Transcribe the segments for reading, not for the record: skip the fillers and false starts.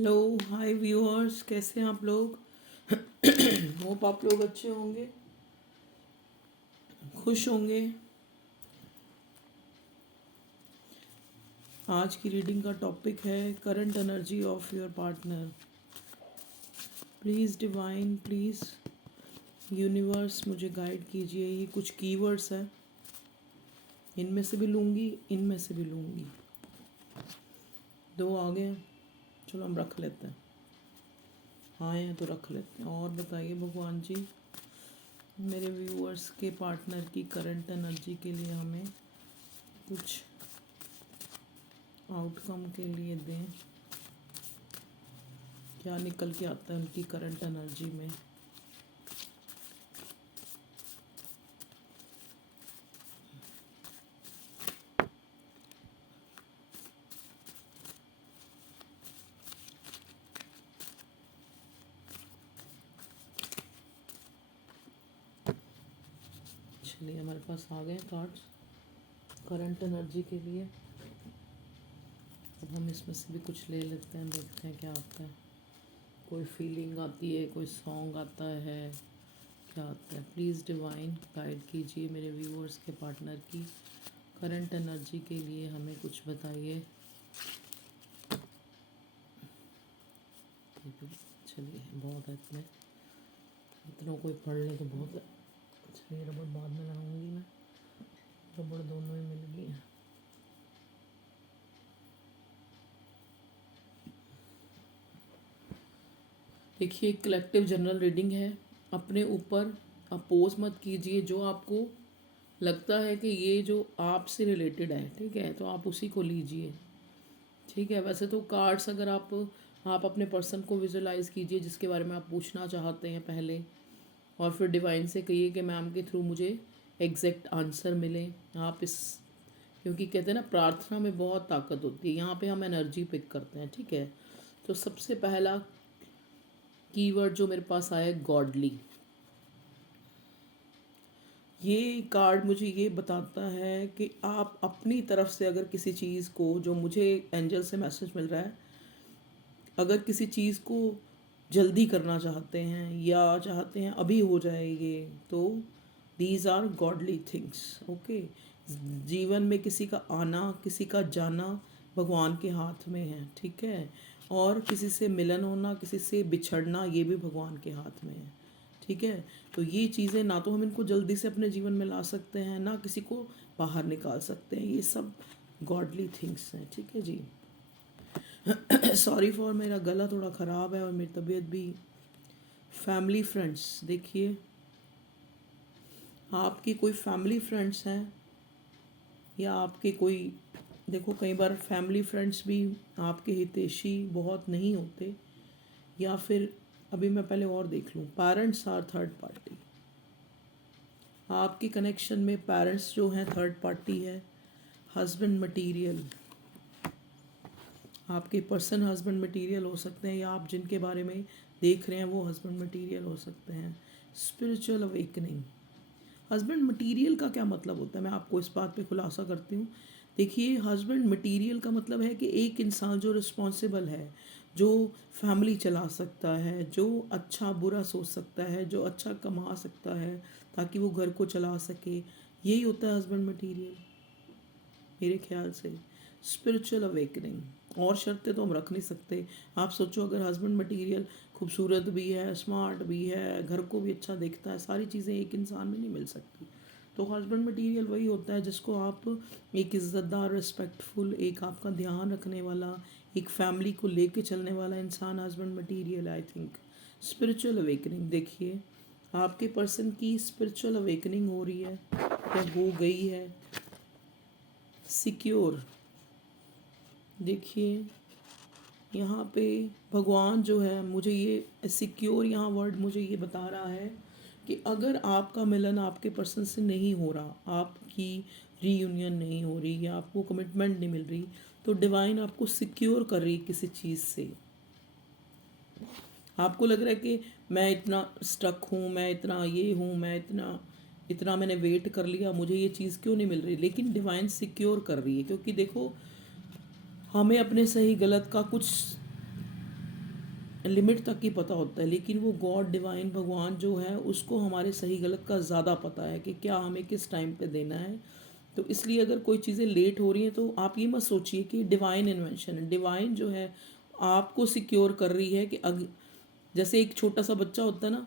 Hello hi viewers, कैसे हैं आप लोग? होप आप लोग अच्छे होंगे, खुश होंगे। आज की रीडिंग का टॉपिक है current energy of your partner. Please divine, please universe मुझे गाइड कीजिए। ये कुछ कीवर्ड्स हैं, इनमें से भी लूँगी, इनमें से भी लूँगी। दो आ गए, चलो हम रख लेते हैं। आए हैं तो रख लेते हैं। और बताइए भगवान जी, मेरे व्यूअर्स के पार्टनर की करंट एनर्जी के लिए हमें कुछ आउटकम के लिए दें। क्या निकल के आता है उनकी करंट एनर्जी में। चलिए, हमारे पास आ गए कार्ड्स करंट एनर्जी के लिए। अब हम इसमें से भी कुछ ले लेते हैं, देखते हैं क्या आता है। कोई फीलिंग आती है, कोई सॉन्ग आता है, क्या आता है। प्लीज़ डिवाइन गाइड कीजिए मेरे व्यूअर्स के पार्टनर की करंट एनर्जी के लिए, हमें कुछ बताइए। चलिए, बहुत है इतने, इतनों कोई पढ़ ले तो बहुत है। चलिए, रबड़ बाद में लगाऊंगी मैं, रबड़ दोनों ही मिल गई हैं। देखिए, कलेक्टिव जनरल रीडिंग है। अपने ऊपर अपोज मत कीजिए। जो आपको लगता है कि ये जो आपसे रिलेटेड है, ठीक है, तो आप उसी को लीजिए। ठीक है, वैसे तो कार्ड्स अगर आप अपने पर्सन को विजुलाइज कीजिए जिसके बारे में आप पूछना चाहते हैं पहले, और फिर डिवाइन से कहिए कि मैम के थ्रू मुझे एग्जैक्ट आंसर मिले। आप इस, क्योंकि कहते हैं ना, प्रार्थना में बहुत ताकत होती है। यहाँ पे हम एनर्जी पिक करते हैं, ठीक है। तो सबसे पहला कीवर्ड जो मेरे पास आया है, गॉडली। ये कार्ड मुझे ये बताता है कि आप अपनी तरफ से अगर किसी चीज़ को, जो मुझे एंजल से मैसेज मिल रहा है, अगर किसी चीज़ को जल्दी करना चाहते हैं या चाहते हैं अभी हो जाए ये, तो these are godly things. Okay, जीवन में किसी का आना, किसी का जाना भगवान के हाथ में है, ठीक है। और किसी से मिलन होना, किसी से बिछड़ना, ये भी भगवान के हाथ में है, ठीक है। तो ये चीज़ें ना तो हम इनको जल्दी से अपने जीवन में ला सकते हैं, ना किसी को बाहर निकाल सकते हैं। ये सब गॉडली थिंग्स हैं, ठीक है जी। सॉरी फॉर, मेरा गला थोड़ा ख़राब है और मेरी तबीयत भी। फैमिली फ्रेंड्स, देखिए आपकी कोई फैमिली फ्रेंड्स हैं या आपके कोई, देखो कई बार फैमिली फ्रेंड्स भी आपके हितैषी बहुत नहीं होते, या फिर अभी मैं पहले और देख लूँ, पेरेंट्स आर थर्ड पार्टी। आपके कनेक्शन में पेरेंट्स जो हैं थर्ड पार्टी है। हस्बैंड मटीरियल, आपके पर्सन हस्बैंड मटेरियल हो सकते हैं, या आप जिनके बारे में देख रहे हैं वो हस्बैंड मटेरियल हो सकते हैं। स्पिरिचुअल अवेकनिंग, हस्बैंड मटेरियल का क्या मतलब होता है, मैं आपको इस बात पे खुलासा करती हूँ। देखिए, हस्बैंड मटेरियल का मतलब है कि एक इंसान जो रिस्पॉन्सिबल है, जो फैमिली चला सकता है, जो अच्छा बुरा सोच सकता है, जो अच्छा कमा सकता है ताकि वो घर को चला सके, यही होता है हस्बैंड मटेरियल मेरे ख्याल से। स्पिरिचुअल अवेकनिंग, और शर्तें तो हम रख नहीं सकते। आप सोचो, अगर हस्बैंड मटेरियल खूबसूरत भी है, स्मार्ट भी है, घर को भी अच्छा देखता है, सारी चीज़ें एक इंसान में नहीं मिल सकती। तो हस्बैंड मटेरियल वही होता है जिसको आप एक इज़्ज़तदार, रिस्पेक्टफुल, एक आपका ध्यान रखने वाला, एक फैमिली को लेके चलने वाला इंसान husband material, I think. Spiritual awakening, देखिए आपके पर्सन की स्पिरिचुअल अवेकनिंग हो रही है या हो गई है। सिक्योर, देखिए यहाँ पे भगवान जो है, मुझे ये सिक्योर, यहाँ वर्ड मुझे ये बता रहा है कि अगर आपका मिलन आपके पर्सन से नहीं हो रहा, आपकी रीयूनियन नहीं हो रही, या आपको कमिटमेंट नहीं मिल रही, तो डिवाइन आपको सिक्योर कर रही किसी चीज़ से। आपको लग रहा है कि मैं इतना स्टक हूँ, मैं इतना ये हूँ, मैं इतना इतना मैंने वेट कर लिया, मुझे ये चीज़ क्यों नहीं मिल रही, लेकिन डिवाइन सिक्योर कर रही है। क्योंकि देखो, हमें अपने सही गलत का कुछ लिमिट तक ही पता होता है, लेकिन वो गॉड डिवाइन भगवान जो है उसको हमारे सही गलत का ज़्यादा पता है कि क्या हमें किस टाइम पे देना है। तो इसलिए अगर कोई चीज़ें लेट हो रही हैं तो आप ये मत सोचिए कि डिवाइन इन्वेंशन है। डिवाइन जो है आपको सिक्योर कर रही है कि जैसे एक छोटा सा बच्चा होता है ना,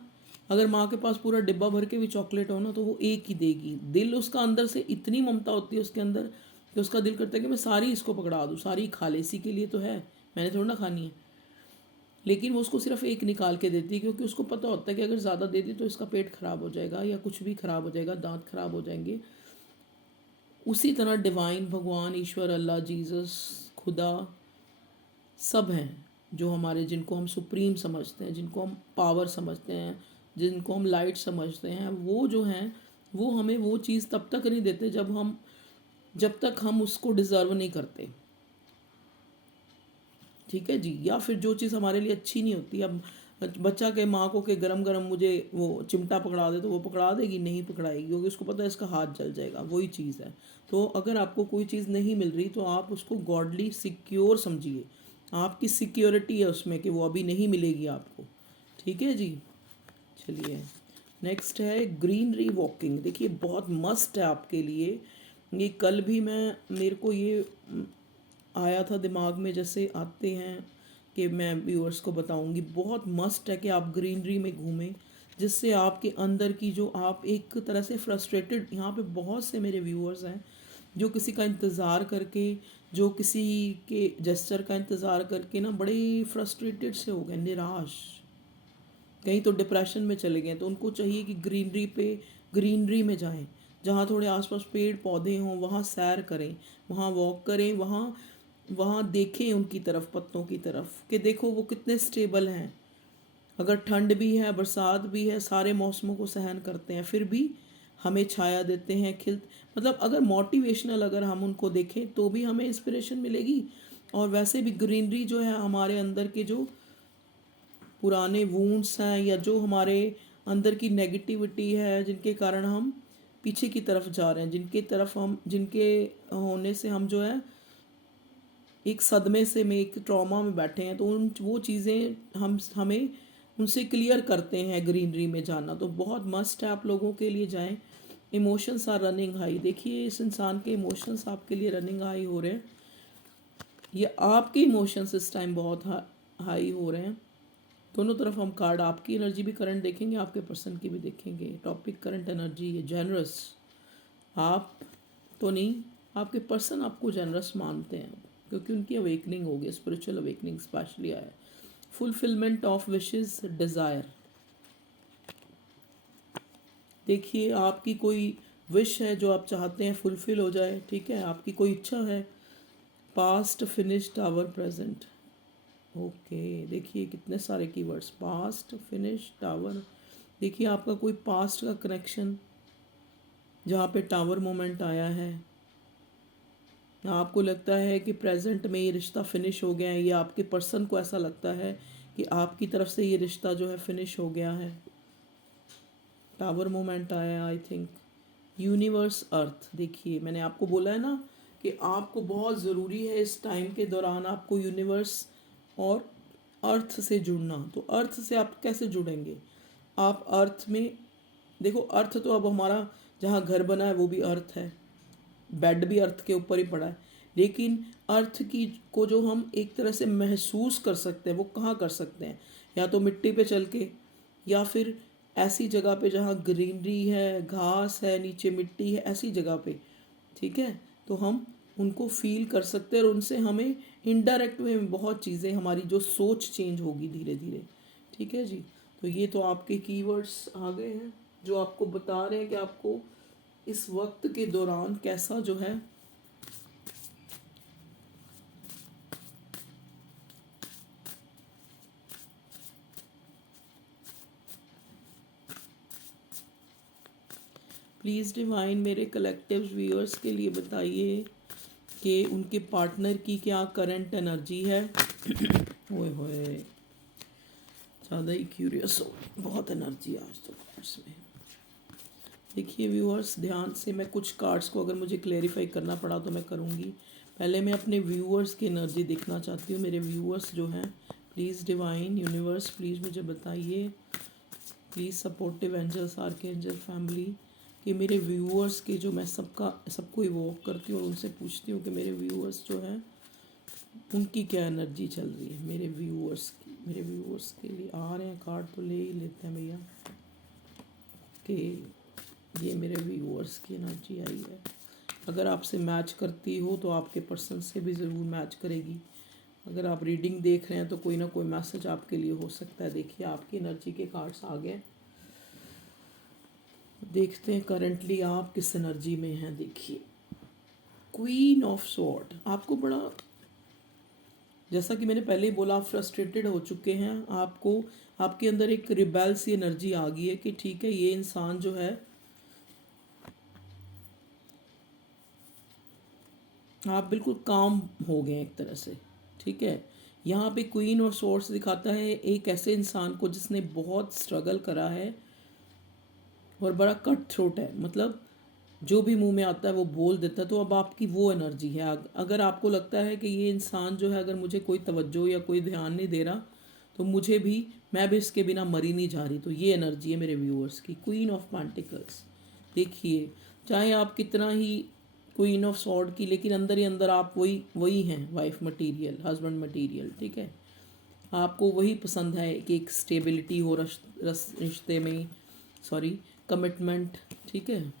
अगर माँ के पास पूरा डिब्बा भर के भी चॉकलेट हो ना तो वो एक ही देगी। दिल उसका अंदर से इतनी ममता होती है उसके अंदर कि उसका दिल करता है कि मैं सारी इसको पकड़ा दूँ, सारी खा ले, इसी के लिए तो है, मैंने थोड़ा ना खानी है। लेकिन वो उसको सिर्फ एक निकाल के देती है क्योंकि उसको पता होता है कि अगर ज़्यादा दे दी तो इसका पेट खराब हो जाएगा या कुछ भी खराब हो जाएगा, दांत खराब हो जाएंगे। उसी तरह डिवाइन भगवान, ईश्वर, अल्लाह, जीसस, खुदा सब हैं जो हमारे, जिनको हम सुप्रीम समझते हैं, जिनको हम पावर समझते हैं, जिनको हम लाइट समझते हैं, वो जो हैं वो हमें वो चीज़ तब तक नहीं देते जब तक हम उसको डिज़र्व नहीं करते। ठीक है जी। या फिर जो चीज़ हमारे लिए अच्छी नहीं होती, अब बच्चा के माँ को के गरम गरम मुझे वो चिमटा पकड़ा दे तो वो पकड़ा देगी, नहीं पकड़ाएगी क्योंकि उसको पता है इसका हाथ जल जाएगा, वही चीज़ है। तो अगर आपको कोई चीज़ नहीं मिल रही तो आप उसको गॉडली सिक्योर समझिए, आपकी सिक्योरिटी है उसमें कि वो अभी नहीं मिलेगी आपको। ठीक है जी। चलिए नेक्स्ट है ग्रीनरी वॉकिंग। देखिए बहुत मस्ट है आपके लिए ये। कल भी मेरे को ये आया था दिमाग में, जैसे आते हैं कि मैं व्यूअर्स को बताऊंगी। बहुत मस्ट है कि आप ग्रीनरी में घूमें, जिससे आपके अंदर की जो आप एक तरह से फ्रस्ट्रेटेड, यहाँ पे बहुत से मेरे व्यूअर्स हैं जो किसी का इंतज़ार करके, जो किसी के जेस्चर का इंतज़ार करके ना बड़े फ्रस्ट्रेटेड से हो गए, निराश, कहीं तो डिप्रेशन में चले गए। तो उनको चाहिए कि ग्रीनरी में जाएं, जहाँ थोड़े आसपास पेड़ पौधे हों, वहाँ सैर करें, वहाँ वॉक करें, वहाँ वहाँ देखें उनकी तरफ, पत्तों की तरफ, कि देखो वो कितने स्टेबल हैं। अगर ठंड भी है, बरसात भी है, सारे मौसमों को सहन करते हैं, फिर भी हमें छाया देते हैं, मतलब अगर मोटिवेशनल अगर हम उनको देखें तो भी हमें इंस्पिरेशन मिलेगी। और वैसे भी ग्रीनरी जो है हमारे अंदर के जो पुराने वूंड्स हैं या जो हमारे अंदर की नेगेटिविटी है, जिनके कारण हम पीछे की तरफ जा रहे हैं, जिनके होने से हम जो है एक सदमे से में, एक ट्रॉमा में बैठे हैं, तो वो चीज़ें हमें उनसे क्लियर करते हैं ग्रीनरी में जाना। तो बहुत मस्ट है, आप लोगों के लिए जाएं। Emotions are running high. देखिए इस इंसान के इमोशंस आपके लिए रनिंग हाई हो रहे हैं, या आपके इमोशंस इस टाइम बहुत हाई हो रहे हैं। दोनों तरफ हम कार्ड, आपकी एनर्जी भी करंट देखेंगे, आपके पर्सन की भी देखेंगे। टॉपिक करंट एनर्जी है जेनरस। आप तो नहीं, आपके पर्सन आपको जेनरस मानते हैं क्योंकि उनकी अवेकनिंग हो गई, स्पिरिचुअल अवेकनिंग स्पेशली आया है। Fulfilment of wishes, desire. देखिए आपकी कोई विश है जो आप चाहते हैं फुलफिल हो जाए, ठीक है, आपकी कोई इच्छा है। Past, finished, hour, present. Okay, देखिए कितने सारे कीवर्ड्स, पास्ट, फिनिश, टावर। देखिए आपका कोई पास्ट का कनेक्शन जहाँ पे टावर मोमेंट आया है, आपको लगता है कि प्रेजेंट में ये रिश्ता फिनिश हो गया है, या आपके पर्सन को ऐसा लगता है कि आपकी तरफ से ये रिश्ता जो है फिनिश हो गया है। टावर मोमेंट आया आई थिंक। यूनिवर्स, अर्थ। देखिए मैंने आपको बोला है ना कि आपको बहुत ज़रूरी है इस टाइम के दौरान आपको यूनिवर्स और अर्थ से जुड़ना। तो अर्थ से आप कैसे जुड़ेंगे? आप अर्थ में देखो, अर्थ तो अब हमारा जहाँ घर बना है वो भी अर्थ है, बेड भी अर्थ के ऊपर ही पड़ा है। लेकिन अर्थ की को जो हम एक तरह से महसूस कर सकते हैं वो कहाँ कर सकते हैं? या तो मिट्टी पे चल के, या फिर ऐसी जगह पे जहाँ ग्रीनरी है, घास है, नीचे मिट्टी है, ऐसी जगह पे। ठीक है, तो हम उनको फील कर सकते हैं और उनसे हमें इनडायरेक्ट वे में बहुत चीज़ें, हमारी जो सोच चेंज होगी धीरे धीरे। ठीक है जी। तो ये तो आपके कीवर्ड्स आ गए हैं जो आपको बता रहे हैं कि आपको इस वक्त के दौरान कैसा जो है प्लीज़ डिवाइन मेरे कलेक्टिव व्यूअर्स के लिए बताइए कि उनके पार्टनर की क्या करंट एनर्जी है। ओए होए, ज़्यादा ही क्यूरियस हो, बहुत एनर्जी आज तो कार्ड्स में। देखिए व्यूअर्स ध्यान से, मैं कुछ कार्ड्स को अगर मुझे क्लेरिफाई करना पड़ा तो मैं करूँगी। पहले मैं अपने व्यूअर्स की एनर्जी देखना चाहती हूँ। मेरे व्यूअर्स जो हैं प्लीज़ डिवाइन यूनिवर्स प्लीज़ मुझे बताइए, please supportive angels archangel family, कि मेरे व्यूअर्स के जो मैं सबको इवोक करती हूँ और उनसे पूछती हूँ कि मेरे व्यूअर्स जो हैं उनकी क्या एनर्जी चल रही है, मेरे व्यूअर्स के लिए आ रहे हैं कार्ड तो ले ही लेते हैं भैया, कि ये मेरे व्यूअर्स की एनर्जी आई है। अगर आपसे मैच करती हो तो आपके पर्सन से भी ज़रूर मैच करेगी। अगर आप रीडिंग देख रहे हैं तो कोई ना कोई मैसेज आपके लिए हो सकता है। देखिए आपकी एनर्जी के कार्ड्स आ गए, देखते हैं करंटली आप किस एनर्जी में हैं। देखिए क्वीन ऑफ स्वॉर्ड, आपको बड़ा, जैसा कि मैंने पहले ही बोला, आप फ्रस्ट्रेटेड हो चुके हैं, आपको आपके अंदर एक रिबेल सी एनर्जी आ गई है कि ठीक है ये इंसान जो है, आप बिल्कुल काम हो गए एक तरह से, ठीक है। यहाँ पे क्वीन और सोर्स दिखाता है एक ऐसे इंसान को जिसने बहुत स्ट्रगल करा है और बड़ा कट थ्रोट है, मतलब जो भी मुंह में आता है वो बोल देता है। तो अब आपकी वो एनर्जी है। अगर आपको लगता है कि ये इंसान जो है अगर मुझे कोई तवज्जो या कोई ध्यान नहीं दे रहा तो मैं भी इसके बिना मरी नहीं जा रही, तो ये एनर्जी है मेरे व्यूअर्स की, क्वीन ऑफ पेंटिकल्स। देखिए चाहे आप कितना ही क्वीन ऑफ सॉर्ड की, लेकिन अंदर ही अंदर आप वही वही हैं, वाइफ मटीरियल, हस्बैंड मटीरियल, ठीक है। आपको वही पसंद है कि एक स्टेबिलिटी हो रिश्ते में, सॉरी कमिटमेंट, ठीक है।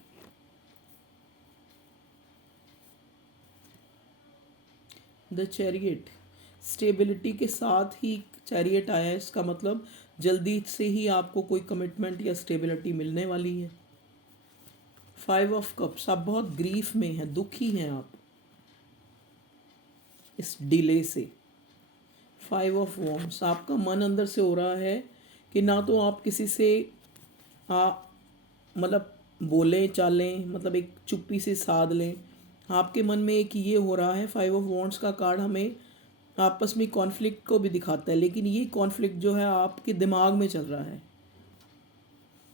द चैरियट, स्टेबिलिटी के साथ ही चैरियट आया है, इसका मतलब जल्दी से ही आपको कोई कमिटमेंट या स्टेबिलिटी मिलने वाली है। 5 ऑफ कप्स, आप बहुत ग्रीफ में हैं, दुखी हैं आप इस डिले से। 5 ऑफ वॉन्ड्स, आपका मन अंदर से हो रहा है कि ना तो आप किसी से आ मतलब बोलें चालें, मतलब एक चुप्पी से साध लें। आपके मन में एक ये हो रहा है, 5 ऑफ वॉन्ड्स का कार्ड हमें आपस में कॉन्फ्लिक्ट को भी दिखाता है, लेकिन ये कॉन्फ्लिक्ट जो है आपके दिमाग में चल रहा है।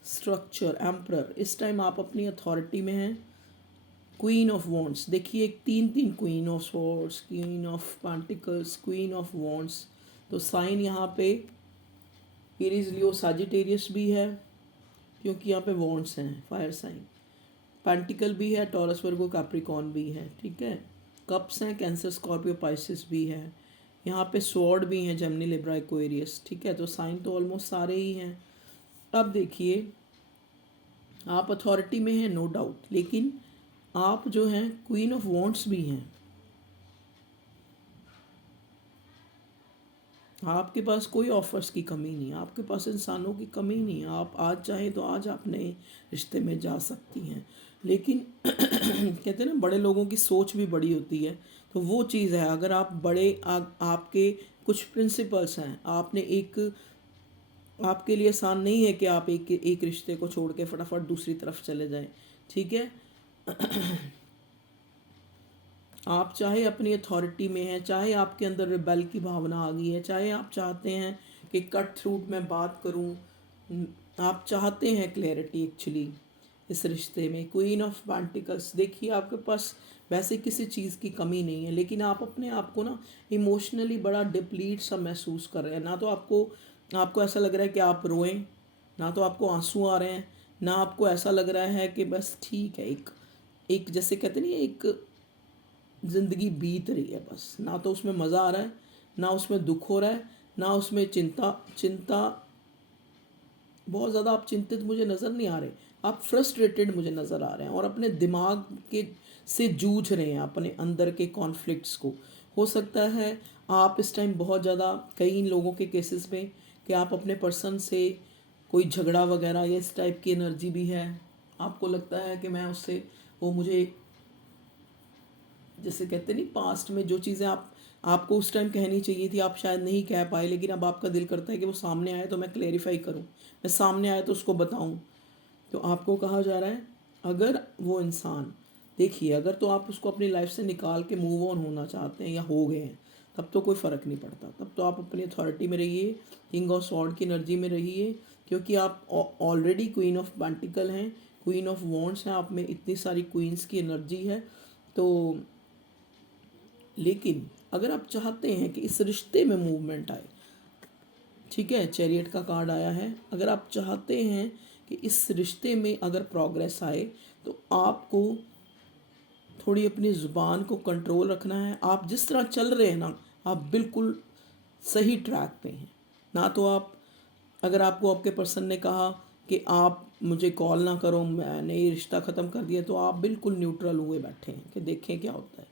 स्ट्रक्चर एम्परर, इस टाइम आप अपनी अथॉरिटी में हैं। क्वीन ऑफ वॉन्ड्स, देखिए तीन तीन queen of swords, queen of pentacles, queen of wands. तो साइन यहाँ पे एरीज लियो साजिटेरियस भी है, क्योंकि यहाँ पे वॉन्ड्स हैं, फायर साइन। पेंटिकल भी है, टॉरस वर्गो कैप्रिकॉन भी है, ठीक है। कप्स हैं, कैंसर स्कॉर्पियो पाइसिस भी है। यहाँ पे स्वॉर्ड भी हैं, जेमिनी लिब्रा एक्वेरियस, ठीक है। तो साइन तो ऑलमोस्ट सारे ही हैं। अब देखिए आप अथॉरिटी में हैं नो डाउट, लेकिन आप जो हैं क्वीन ऑफ वॉन्ड्स भी हैं। आपके पास कोई ऑफर्स की कमी नहीं है, आपके पास इंसानों की कमी नहीं है। आप आज चाहें तो आज आप नए रिश्ते में जा सकती हैं, लेकिन कहते हैं ना बड़े लोगों की सोच भी बड़ी होती है, तो वो चीज़ है। अगर आप आपके कुछ प्रिंसिपल्स हैं, आपने एक, आपके लिए आसान नहीं है कि आप एक एक रिश्ते को छोड़ के फटाफट दूसरी तरफ चले जाएं, ठीक है। आप चाहे अपनी अथॉरिटी में हैं, चाहे आपके अंदर रिबेल की भावना आ गई है, चाहे आप चाहते हैं कि कट थ्रूट में बात करूं, आप चाहते हैं क्लैरिटी एक्चुअली इस रिश्ते में। क्वीन ऑफ पेंटिकल्स, देखिए आपके पास वैसे किसी चीज़ की कमी नहीं है, लेकिन आप अपने आप को ना इमोशनली बड़ा डिप्लीट सा महसूस कर रहे हैं। ना तो आपको ऐसा लग रहा है कि आप रोएं, ना तो आपको आंसू आ रहे हैं, ना आपको ऐसा लग रहा है कि बस ठीक है, एक एक जैसे कहते नहीं, एक ज़िंदगी बीत रही है बस। ना तो उसमें मज़ा आ रहा है, ना उसमें दुख हो रहा है, ना उसमें चिंता चिंता बहुत ज़्यादा आप चिंतित मुझे नज़र नहीं आ रहे, आप फ्रस्ट्रेटेड मुझे नज़र आ रहे हैं और अपने दिमाग के से जूझ रहे हैं अपने अंदर के कॉन्फ्लिक्ट्स को। हो सकता है आप इस टाइम बहुत ज़्यादा, कई लोगों के केसेस में, कि आप अपने पर्सन से कोई झगड़ा वगैरह या इस टाइप की एनर्जी भी है। आपको लगता है कि मैं उससे, वो मुझे, जैसे कहते नहीं पास्ट में जो चीज़ें आपको उस टाइम कहनी चाहिए थी आप शायद नहीं कह पाए, लेकिन अब आपका दिल करता है कि वो सामने आए तो मैं क्लेरिफाई करूं, मैं सामने आए तो उसको बताऊं। तो आपको कहा जा रहा है अगर वो इंसान, देखिए अगर तो आप उसको अपनी लाइफ से निकाल के मूव ऑन होना चाहते हैं या हो गए हैं, तब तो कोई फ़र्क नहीं पड़ता, तब तो आप अपनी अथॉरिटी में रहिए, किंग ऑफ सॉर्ड की एनर्जी में रहिए, क्योंकि आप ऑलरेडी क्वीन ऑफ पेंटिकल हैं, क्वीन ऑफ वॉन्ड्स हैं, आप में इतनी सारी क्वींस की एनर्जी है। तो लेकिन अगर आप चाहते हैं कि इस रिश्ते में मूवमेंट आए, ठीक है, चैरियट का कार्ड आया है। अगर आप चाहते हैं कि इस रिश्ते में अगर प्रोग्रेस आए तो आपको थोड़ी अपनी ज़ुबान को कंट्रोल रखना है। आप जिस तरह चल रहे हैं ना, आप बिल्कुल सही ट्रैक पे हैं। ना तो आप, अगर आपको आपके पर्सन ने कहा कि आप मुझे कॉल ना करो, मैंने ये रिश्ता ख़त्म कर दिया, तो आप बिल्कुल न्यूट्रल हुए बैठे हैं कि देखें क्या होता है।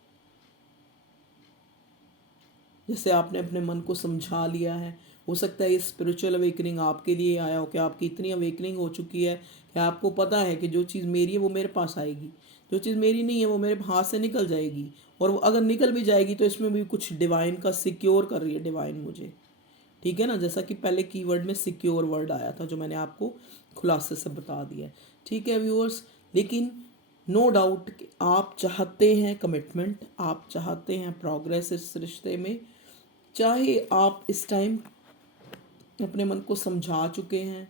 जैसे आपने अपने मन को समझा लिया है। हो सकता है ये स्पिरिचुअल अवेकनिंग आपके लिए आया हो कि आपकी इतनी अवेकनिंग हो चुकी है कि आपको पता है कि जो चीज़ मेरी है वो मेरे पास आएगी, जो चीज़ मेरी नहीं है वो मेरे हाथ से निकल जाएगी, और वो अगर निकल भी जाएगी तो इसमें भी कुछ डिवाइन का सिक्योर कर रही है डिवाइन मुझे। ठीक है ना, जैसा कि पहले कीवर्ड में सिक्योर वर्ड आया था जो मैंने आपको खुलासे से बता दिया है। ठीक है व्यूअर्स, लेकिन नो डाउट कि आप चाहते हैं कमिटमेंट, आप चाहते हैं प्रोग्रेस इस रिश्ते में, चाहे आप इस टाइम अपने मन को समझा चुके हैं।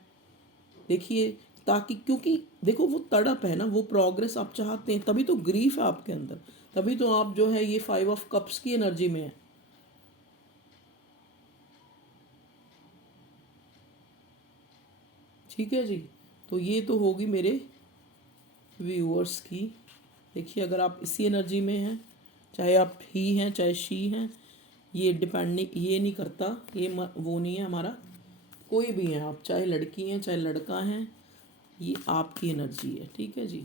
देखिए, ताकि, क्योंकि देखो वो तड़प है ना, वो प्रोग्रेस आप चाहते हैं, तभी तो ग्रीफ है आपके अंदर, तभी तो आप जो है ये 5 ऑफ कप्स की एनर्जी में है। ठीक है जी, तो ये तो होगी मेरे व्यूअर्स की। देखिए, अगर आप इसी एनर्जी में हैं, चाहे आप ही हैं चाहे शी हैं, ये डिपेंड नहीं, ये नहीं करता, ये वो नहीं है हमारा, कोई भी हैं आप, चाहे लड़की हैं चाहे लड़का हैं, ये आपकी एनर्जी है। ठीक है जी,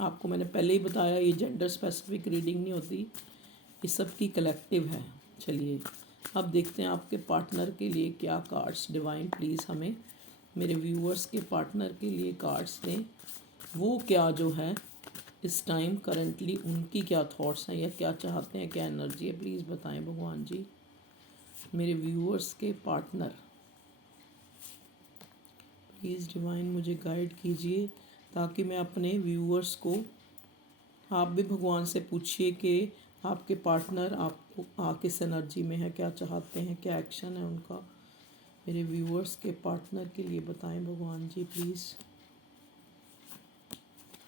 आपको मैंने पहले ही बताया ये जेंडर स्पेसिफिक रीडिंग नहीं होती, ये सबकी कलेक्टिव है। चलिए अब देखते हैं आपके पार्टनर के लिए क्या कार्ड्स डिवाइन प्लीज़ हमें मेरे व्यूअर्स के पार्टनर के लिए कार्ड्स दें। वो क्या जो है इस टाइम करंटली उनकी क्या थॉट्स हैं या क्या चाहते हैं, क्या एनर्जी है, प्लीज़ बताएं भगवान जी। मेरे व्यूअर्स के पार्टनर, प्लीज़ डिवाइन मुझे गाइड कीजिए ताकि मैं अपने व्यूअर्स को, आप भी भगवान से पूछिए कि आपके पार्टनर आपको किस एनर्जी में है, क्या चाहते हैं, क्या एक्शन है उनका। मेरे व्यूअर्स के पार्टनर के लिए बताएं भगवान जी प्लीज़।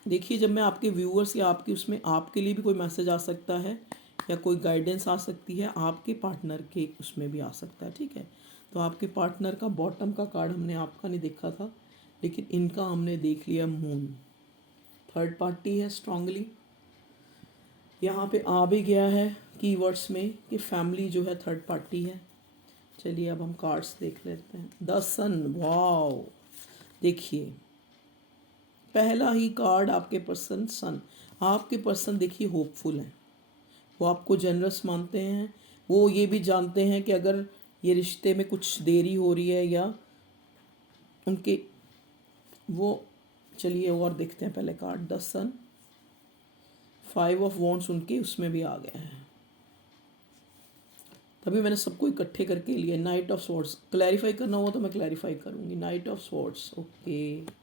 देखिए, जब मैं आपके व्यूअर्स या आपकी उसमें आपके लिए भी कोई मैसेज आ सकता है या कोई गाइडेंस आ सकती है, आपके पार्टनर के उसमें भी आ सकता है। ठीक है, तो आपके पार्टनर का बॉटम का कार्ड हमने आपका नहीं देखा था, लेकिन इनका हमने देख लिया मून। थर्ड पार्टी है स्ट्रांगली, यहाँ पे आ भी गया है कीवर्ड्स में कि फैमिली जो है थर्ड पार्टी है। चलिए अब हम कार्ड्स देख लेते हैं। द सन, वाओ, देखिए पहला ही कार्ड आपके पर्सन सन। आपके पर्सन देखिए होपफुल हैं, वो आपको जनरस मानते हैं, वो ये भी जानते हैं कि अगर ये रिश्ते में कुछ देरी हो रही है या उनके वो, चलिए और देखते हैं पहले card the sun. 5 of wands उनके उसमें भी आ गया है, तभी मैंने सबको इकट्ठे करके लिए। नाइट ऑफ स्वॉर्ड्स, क्लैरिफाई करना हो तो मैं क्लैरिफाई करूँगी। Night of swords, okay,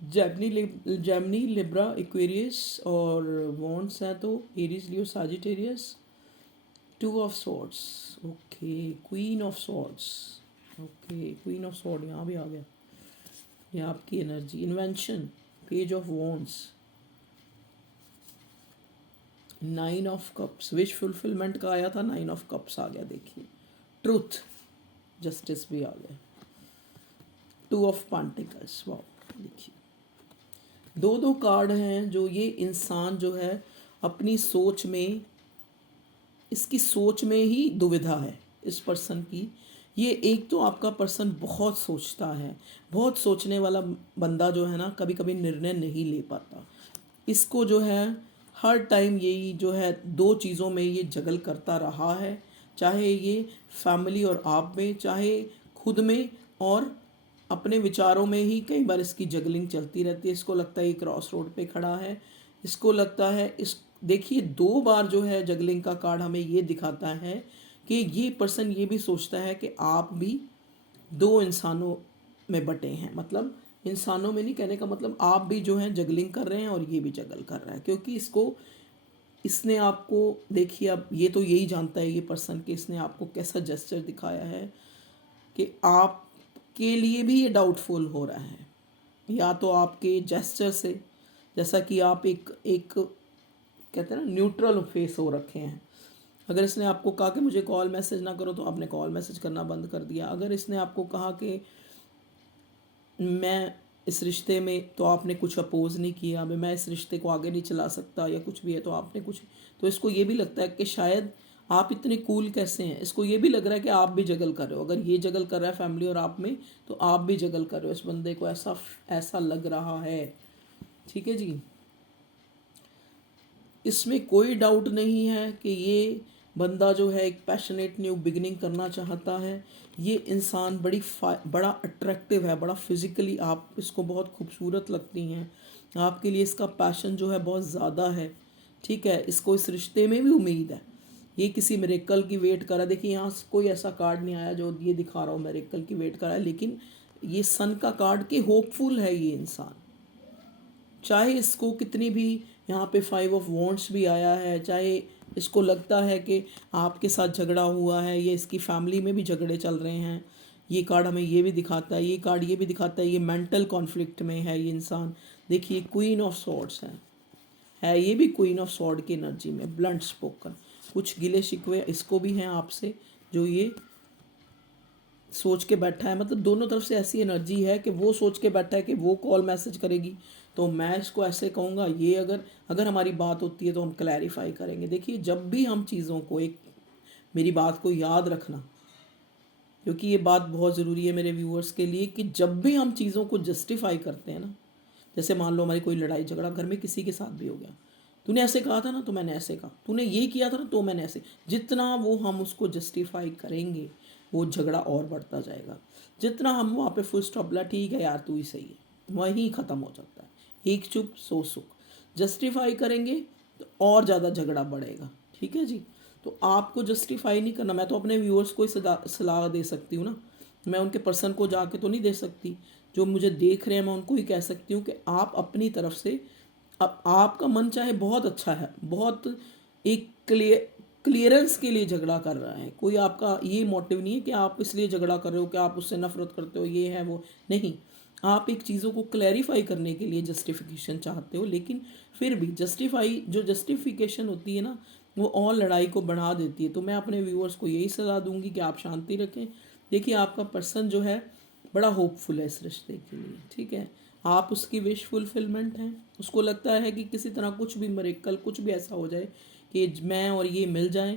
Gemini Libra Aquarius और वॉन्ड्स हैं तो Aries Leo Sagittarius. 2 of swords, okay, queen of swords, okay, queen of sword यहाँ भी आ गया, ये आपकी energy. Invention, page of wands, 9 of cups, wish fulfilment का आया था, 9 ऑफ कप्स आ गया। देखिए ट्रूथ, जस्टिस भी आ गया। 2 ऑफ पेंटिकल्स, वाह, देखिए दो दो कार्ड हैं जो ये इंसान जो है अपनी सोच में, इसकी सोच में ही दुविधा है इस पर्सन की। ये एक तो आपका पर्सन बहुत सोचता है, बहुत सोचने वाला बंदा जो है ना, कभी कभी निर्णय नहीं ले पाता। इसको जो है हर टाइम यही जो है दो चीज़ों में ये जगल करता रहा है, चाहे ये फैमिली और आप में, चाहे खुद में और अपने विचारों में ही कई बार इसकी जगलिंग चलती रहती है। इसको लगता है ये क्रॉस रोड पे खड़ा है, इसको लगता है इस, देखिए 2 बार जो है जगलिंग का कार्ड हमें ये दिखाता है कि ये पर्सन ये भी सोचता है कि आप भी दो इंसानों में बटे हैं। मतलब इंसानों में नहीं, कहने का मतलब आप भी जो है जगलिंग कर रहे हैं और ये भी जगल कर रहा है, क्योंकि इसको, इसने आपको, देखिए अब ये तो यही जानता है ये पर्सन कि इसने आपको कैसा जेस्चर दिखाया है कि आपके लिए भी ये डाउटफुल हो रहा है, या तो आपके जेस्चर से, जैसा कि आप एक एक कहते हैं ना न्यूट्रल फेस हो रखे हैं, अगर इसने आपको कहा कि मुझे कॉल मैसेज ना करो, तो आपने कॉल मैसेज करना बंद कर दिया। अगर इसने आपको कहा कि मैं इस रिश्ते में, तो आपने कुछ अपोज नहीं किया, अभी मैं इस रिश्ते को आगे नहीं चला सकता या कुछ भी है, तो आपने कुछ, तो इसको ये भी लगता है कि शायद आप इतने कूल कैसे हैं। इसको ये भी लग रहा है कि आप भी जगल कर रहे हो। अगर ये जगल कर रहा है फैमिली और आप में, तो आप भी जगल कर रहे हो। इस बंदे को ऐसा ऐसा लग रहा है। ठीक है जी, इसमें कोई डाउट नहीं है कि ये बंदा जो है एक पैशनेट न्यू बिगिनिंग करना चाहता है। ये इंसान बड़ा अट्रैक्टिव है, बड़ा फिजिकली आप इसको बहुत खूबसूरत लगती हैं। आपके लिए इसका पैशन जो है बहुत ज़्यादा है। ठीक है, इसको इस रिश्ते में भी उम्मीद है। ये किसी मिरेकल की वेट कर रहा है। देखिए यहाँ कोई ऐसा कार्ड नहीं आया जो ये दिखा रहा हो मिरेकल की वेट कर रहा है, लेकिन ये सन का कार्ड के होपफुल है ये इंसान। चाहे इसको कितनी भी, यहाँ पे 5 ऑफ वॉन्ड्स भी आया है, चाहे इसको लगता है कि आपके साथ झगड़ा हुआ है, ये इसकी फैमिली में भी झगड़े चल रहे हैं, ये कार्ड हमें ये भी दिखाता है, ये कार्ड ये भी दिखाता है ये मेंटल कॉन्फ्लिक्ट में है ये इंसान। देखिए क्वीन ऑफ सॉर्ड्स है ये भी क्वीन ऑफ सॉर्ड की एनर्जी में, ब्लंट स्पोकन, कुछ गिले शिकवे इसको भी हैं आपसे, जो ये सोच के बैठा है। मतलब दोनों तरफ से ऐसी एनर्जी है कि वो सोच के बैठा है कि वो कॉल मैसेज करेगी, तो मैं इसको ऐसे कहूँगा, ये अगर अगर हमारी बात होती है तो हम क्लैरिफाई करेंगे। देखिए जब भी हम चीज़ों को, एक मेरी बात को याद रखना, क्योंकि ये बात बहुत ज़रूरी है मेरे व्यूअर्स के लिए, कि जब भी हम चीज़ों को जस्टिफाई करते हैं ना, जैसे मान लो हमारी कोई लड़ाई झगड़ा घर में किसी के साथ भी हो गया, तूने ऐसे कहा था ना तो मैंने ऐसे कहा, तूने ये किया था ना तो मैंने ऐसे, जितना वो हम उसको जस्टिफाई करेंगे वो झगड़ा और बढ़ता जाएगा। जितना हम वहाँ पे फुल स्टॉप ला, ठीक है यार तू ही सही है, वहीं ख़त्म हो जाता है। एक चुप सो सुख। जस्टिफाई करेंगे तो और ज़्यादा झगड़ा बढ़ेगा। ठीक है जी, तो आपको जस्टिफाई नहीं करना। मैं तो अपने व्यूअर्स को ही सलाह दे सकती हूँ ना, मैं उनके पर्सन को जाके तो नहीं दे सकती। जो मुझे देख रहे हैं मैं उनको ही कह सकती हूँ कि आप अपनी तरफ से, अब आपका मन चाहे बहुत अच्छा है, बहुत एक क्लियरेंस के लिए झगड़ा कर रहा है, कोई आपका ये मोटिव नहीं है कि आप इसलिए झगड़ा कर रहे हो कि आप उससे नफरत करते हो, ये है वो नहीं। आप एक चीज़ों को क्लैरिफाई करने के लिए जस्टिफिकेशन चाहते हो, लेकिन फिर भी जस्टिफिकेशन होती है ना, वो और लड़ाई को बढ़ा देती है। तो मैं अपने व्यूअर्स को यही सलाह दूंगी कि आप शांति रखें। देखिए आपका पर्सन जो है बड़ा होपफुल है इस रिश्ते के लिए। ठीक है, आप उसकी विश फुलफिलमेंट हैं। उसको लगता है कि किसी तरह कुछ भी मिरेकल, कुछ भी ऐसा हो जाए कि मैं और ये मिल जाएं,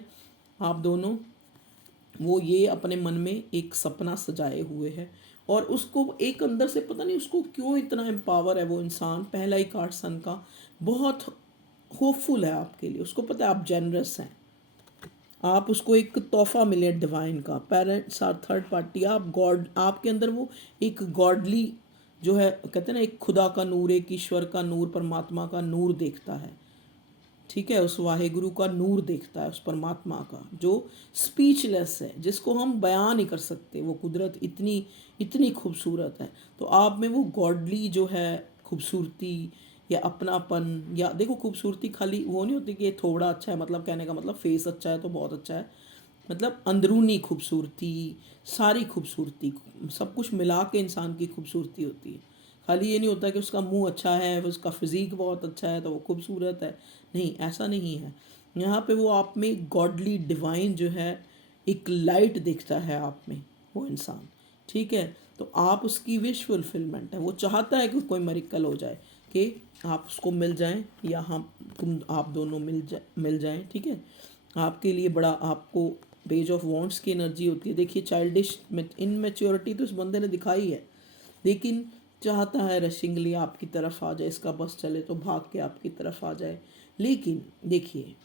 आप दोनों। वो ये अपने मन में एक सपना सजाए हुए है, और उसको एक अंदर से पता नहीं उसको क्यों इतना एम्पावर है वो इंसान। पहला ही कार्ड सन का बहुत होपफुल है आपके लिए। उसको पता है आप जेनरस हैं, आप उसको एक तोहफा मिले डिवाइन का। पेरेंट्स आर थर्ड पार्टी, आप गॉड, आपके अंदर वो एक गॉडली जो है, कहते हैं ना एक खुदा का नूर, एक ईश्वर का नूर, परमात्मा का नूर देखता है। ठीक है, उस वाहेगुरु का नूर देखता है, उस परमात्मा का जो स्पीचलेस है, जिसको हम बयान नहीं कर सकते। वो कुदरत इतनी इतनी खूबसूरत है। तो आप में वो गॉडली जो है खूबसूरती या अपनापन, या देखो खूबसूरती खाली वो नहीं होती कि ये थोड़ा अच्छा है, मतलब कहने का मतलब फेस अच्छा है तो बहुत अच्छा है। मतलब अंदरूनी खूबसूरती, सारी खूबसूरती, सब कुछ मिला के इंसान की खूबसूरती होती है। खाली ये नहीं होता कि उसका मुंह अच्छा है, उसका फिजिक बहुत अच्छा है तो वो खूबसूरत है। नहीं, ऐसा नहीं है। यहाँ पे वो आप में गॉडली डिवाइन जो है, एक लाइट दिखता है आप में वो इंसान। ठीक है, तो आप उसकी विश फुलफिलमेंट है। वो चाहता है कि कोई मरिकल हो जाए, कि आप उसको मिल जाएं, या आप दोनों मिल जाएं। ठीक है, आपके लिए बड़ा, आपको पेज ऑफ वॉन्ट्स की एनर्जी होती है। देखिए चाइल्डिश इनमेच्योरिटी तो इस बंदे ने दिखाई है, लेकिन चाहता है रशिंगली आपकी तरफ आ जाए, इसका बस चले तो भाग के आपकी तरफ आ जाए। लेकिन देखिए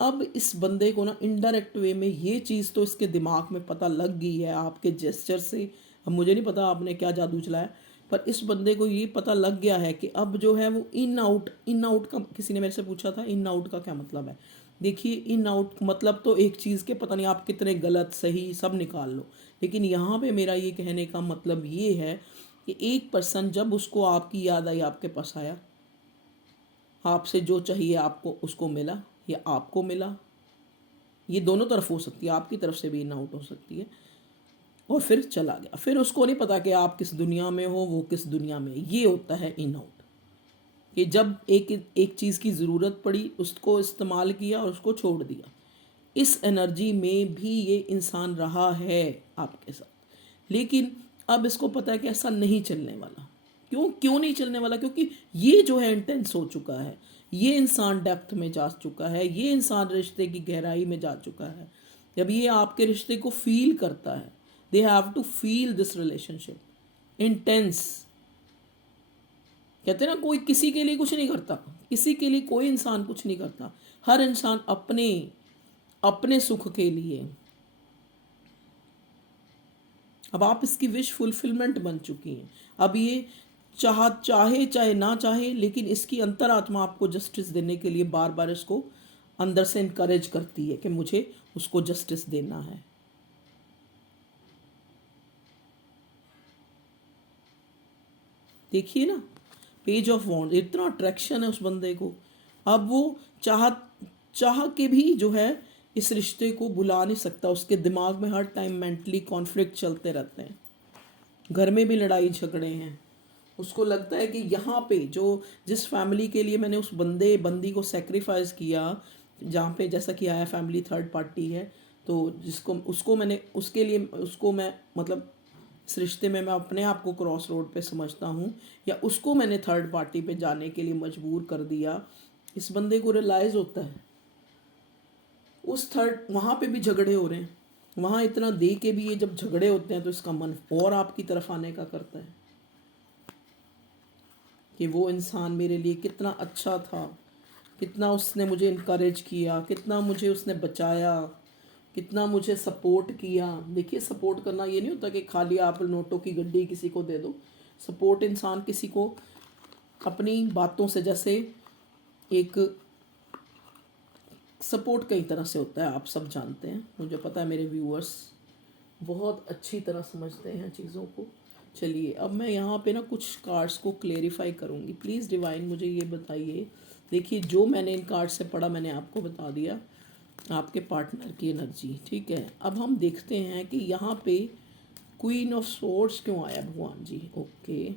अब इस बंदे को ना इनडायरेक्ट वे में ये चीज़ तो इसके दिमाग में पता लग गई है आपके जेस्चर से। अब मुझे नहीं पता आपने क्या जादू चलाया, पर इस बंदे को ये पता लग गया है कि अब जो है वो इन आउट का, किसी ने मेरे से पूछा था इन आउट का क्या मतलब है। देखिए इन आउट मतलब तो एक चीज़ के पता नहीं आप कितने गलत सही सब निकाल लो, लेकिन यहाँ पे मेरा ये कहने का मतलब ये है कि एक पर्सन जब उसको आपकी याद आई, आपके पास आया, आपसे जो चाहिए आपको उसको मिला या आपको मिला, ये दोनों तरफ हो सकती है, आपकी तरफ से भी इन आउट हो सकती है, और फिर चला गया। फिर उसको नहीं पता कि आप किस दुनिया में हो, वो किस दुनिया में। ये होता है इन आउट, कि जब एक एक चीज़ की ज़रूरत पड़ी उसको इस्तेमाल किया और उसको छोड़ दिया। इस एनर्जी में भी ये इंसान रहा है आपके साथ, लेकिन अब इसको पता है कि ऐसा नहीं चलने वाला। क्यों क्यों नहीं चलने वाला? क्योंकि ये जो है इंटेंस हो चुका है, ये इंसान डेप्थ में जा चुका है, ये इंसान रिश्ते की गहराई में जा चुका है। जब ये आपके रिश्ते को फील करता है, they have to feel this relationship intense. कहते हैं ना, कोई किसी के लिए कुछ नहीं करता, किसी के लिए कोई इंसान कुछ नहीं करता। हर इंसान अपने अपने सुख के लिए। अब आप इसकी विश फुलफिलमेंट बन चुकी हैं। अब ये चाहे चाहे ना चाहे, लेकिन इसकी अंतरात्मा आपको जस्टिस देने के लिए बार बार इसको अंदर से इनकरेज करती है कि मुझे उसको जस्टिस देना है। देखिए ना, पेज ऑफ वॉन्ड, इतना अट्रैक्शन है उस बंदे को। अब वो चाह के भी जो है इस रिश्ते को बुला नहीं सकता। उसके दिमाग में हर टाइम मेंटली कॉन्फ्लिक्ट चलते रहते हैं, घर में भी लड़ाई झगड़े हैं। उसको लगता है कि यहाँ पे जो जिस फैमिली के लिए मैंने उस बंदी को सेक्रीफाइस किया, जहाँ पे जैसा कि आया फैमिली थर्ड पार्टी है, तो जिसको उसको मैंने उसके लिए उसको मैं मतलब इस रिश्ते में मैं अपने आप को क्रॉस रोड पे समझता हूँ, या उसको मैंने थर्ड पार्टी पे जाने के लिए मजबूर कर दिया। इस बंदे को रियलाइज़ होता है उस थर्ड वहाँ पे भी झगड़े हो रहे हैं, वहाँ इतना दे के भी ये जब झगड़े होते हैं तो इसका मन और आपकी तरफ आने का करता है कि वो इंसान मेरे लिए कितना अच्छा था, कितना उसने मुझे इनकरेज किया, कितना मुझे उसने बचाया, कितना मुझे सपोर्ट किया। देखिए, सपोर्ट करना ये नहीं होता कि खाली आप नोटों की गड्डी किसी को दे दो। सपोर्ट इंसान किसी को अपनी बातों से, जैसे एक सपोर्ट कई तरह से होता है, आप सब जानते हैं, मुझे पता है मेरे व्यूअर्स बहुत अच्छी तरह समझते हैं चीज़ों को। चलिए, अब मैं यहाँ पे ना कुछ कार्ड्स को क्लेरिफाई करूँगी। प्लीज़ डिवाइन मुझे ये बताइए। देखिए, जो मैंने इन कार्ड से पढ़ा मैंने आपको बता दिया, आपके पार्टनर की एनर्जी, ठीक है। अब हम देखते हैं कि यहाँ पे क्वीन ऑफ सोर्ड्स क्यों आया भगवान जी। ओके,